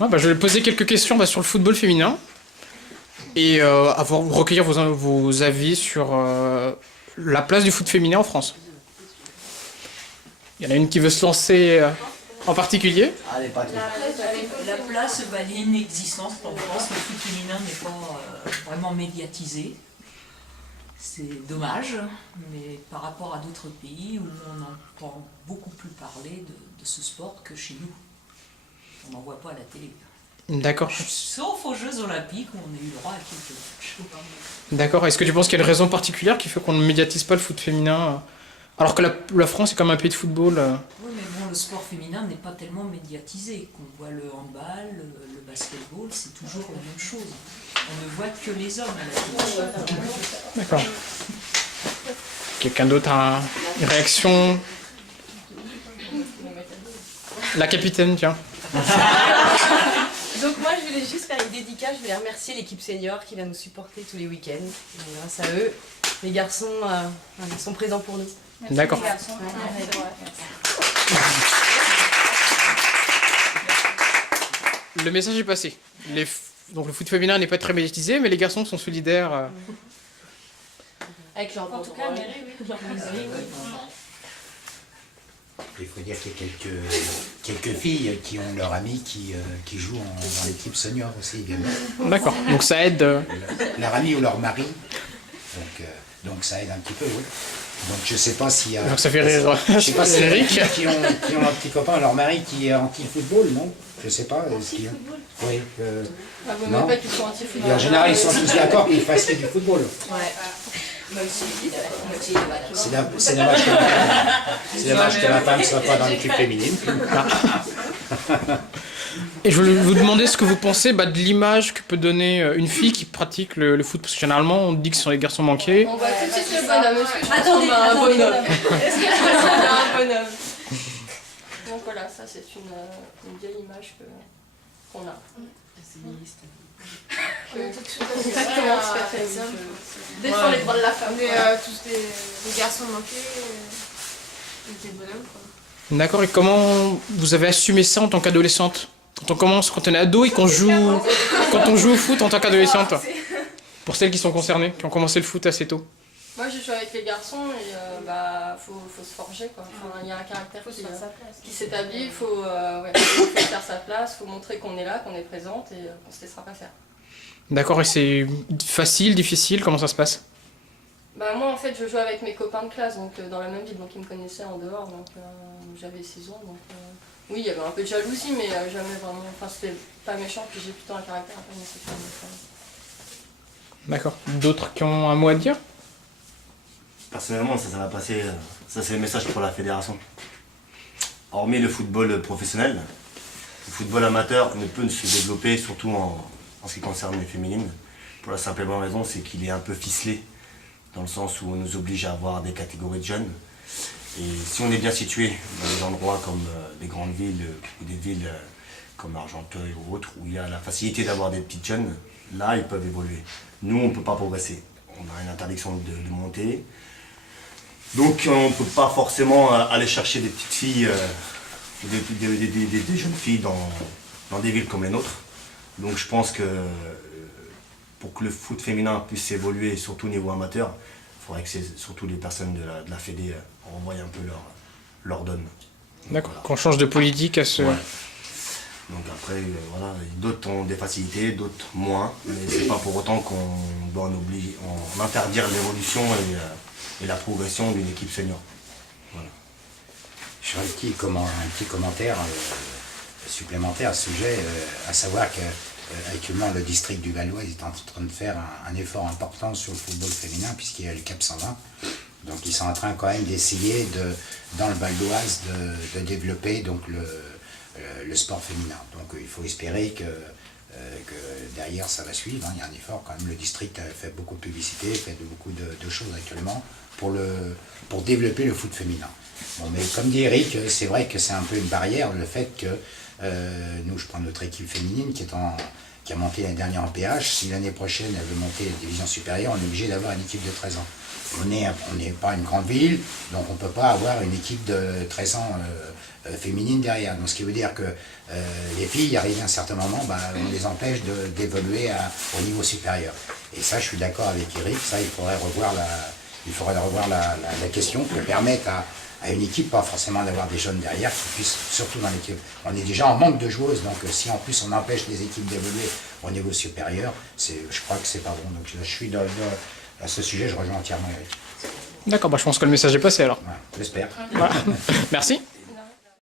Ouais, je vais poser quelques questions sur le football féminin et recueillir vos avis sur la place du foot féminin en France. Il y en a une qui veut se lancer en particulier. Allez, pas tout. La place, elle est inexistante en France. Le foot féminin n'est pas vraiment médiatisé. C'est dommage, mais par rapport à d'autres pays où on entend beaucoup plus parler de ce sport que chez nous. On n'en voit pas à la télé. D'accord. Sauf aux Jeux Olympiques où on a eu le droit à quelques matchs. D'accord. Est-ce que tu penses qu'il y a une raison particulière qui fait qu'on ne médiatise pas le foot féminin alors que la France est comme un pays de football Oui, mais bon, le sport féminin n'est pas tellement médiatisé. Qu'on voit le handball, le basketball, c'est toujours la même chose. On ne voit que les hommes à la télé. D'accord. Quelqu'un d'autre a une réaction? La capitaine, tiens. Donc moi je voulais juste faire une dédicace, je voulais remercier l'équipe senior qui vient nous supporter tous les week-ends. Et grâce à eux, les garçons sont présents pour nous. D'accord. Le message est passé. Donc le foot féminin n'est pas très médiatisé, mais les garçons sont solidaires. Avec leur En tout cas, Mary, oui. Il faut dire qu'il y a quelques filles qui ont leur ami qui jouent dans l'équipe senior aussi également. D'accord, donc ça aide. Leur ami ou leur mari. Donc ça aide un petit peu, oui. Donc je sais pas s'il y a... Donc ça fait rire. Je sais pas si Eric qui ont un petit copain, leur mari qui est anti-football, non? Je sais pas. Oui. Non. Pas qu'ils sont anti-football. En général, ils sont tous d'accord qu'ils fassent du football. Ouais. C'est dommage que ma femme ne soit pas dans l'équipe féminine. Et je voulais vous demander ce que vous pensez de l'image que peut donner une fille qui pratique le foot. Parce que généralement, on dit que ce sont les garçons manqués. On voit tout de suite le bonhomme. Est-ce que je Attendez, ressemble à un attendez. bonhomme? Est-ce que je ressemble à un bonhomme? Donc voilà, ça c'est une vieille image qu'on a. Exactement, tout à fait. Défendre les droits de la femme. On est tous des garçons manqués, des bonhommes, quoi. D'accord, et comment vous avez assumé ça en tant qu'adolescente? Quand on est ado et quand on joue au foot en tant qu'adolescente? Pour celles qui sont concernées, qui ont commencé le foot assez tôt. Moi je joue avec les garçons et faut se forger quoi. Enfin, il y a un caractère qui s'établit, il faut faire sa place, il faut montrer qu'on est là, qu'on est présente et qu'on se laissera pas faire. D'accord, et c'est facile, difficile, comment ça se passe? Moi en fait je joue avec mes copains de classe donc dans la même ville, donc ils me connaissaient en dehors, donc j'avais 6 ans, donc oui il y avait un peu de jalousie mais jamais vraiment, enfin c'était pas méchant, puis j'ai plutôt un caractère un peu nécessaire. D'accord. D'autres qui ont un mot à dire? Personnellement, ça va passer. Ça, c'est le message pour la fédération. Hormis le football professionnel, le football amateur ne peut se développer, surtout en ce qui concerne les féminines. Pour la simple et bonne raison, c'est qu'il est un peu ficelé, dans le sens où on nous oblige à avoir des catégories de jeunes. Et si on est bien situé dans des endroits comme des grandes villes ou des villes comme Argenteuil ou autres, où il y a la facilité d'avoir des petites jeunes, là, ils peuvent évoluer. Nous, on ne peut pas progresser. On a une interdiction de monter. Donc on ne peut pas forcément aller chercher des petites filles, des jeunes filles dans des villes comme les nôtres. Donc je pense que pour que le foot féminin puisse évoluer, surtout au niveau amateur, il faudrait que surtout les personnes de la Fédé renvoient un peu leur donne. D'accord, Voilà. qu'on change de politique à ce... Ouais. Donc après, voilà, d'autres ont des facilités, d'autres moins, mais c'est pas pour autant qu'on doit en interdire l'évolution et la progression d'une équipe senior. Voilà. Je ferai un petit commentaire supplémentaire à ce sujet, à savoir qu'actuellement le district du Valois est en train de faire un effort important sur le football féminin puisqu'il y a le Cap 120. Donc ils sont en train quand même d'essayer dans le Val d'Oise de développer donc le sport féminin. Donc il faut espérer que derrière ça va suivre, hein. Il y a un effort quand même, le district a fait beaucoup de publicité, fait beaucoup de choses actuellement pour développer le foot féminin. Bon, mais comme dit Eric, c'est vrai que c'est un peu une barrière le fait que Nous, je prends notre équipe féminine qui a monté l'année dernière en PH. Si l'année prochaine, elle veut monter division supérieure, on est obligé d'avoir une équipe de 13 ans. On n'est pas une grande ville, donc on ne peut pas avoir une équipe de 13 ans féminine derrière. Donc, ce qui veut dire que les filles, arrivées à un certain moment, on les empêche d'évoluer au niveau supérieur. Et ça, je suis d'accord avec Eric, ça, il faudrait revoir la question pour permettre à une équipe, pas forcément d'avoir des jeunes derrière, qui puissent, surtout dans l'équipe. On est déjà en manque de joueuses, donc si en plus on empêche les équipes d'évoluer au niveau supérieur, je crois que c'est pas bon. Donc je suis à ce sujet, je rejoins entièrement Eric. D'accord, je pense que le message est passé alors. Voilà, j'espère. Voilà. Merci.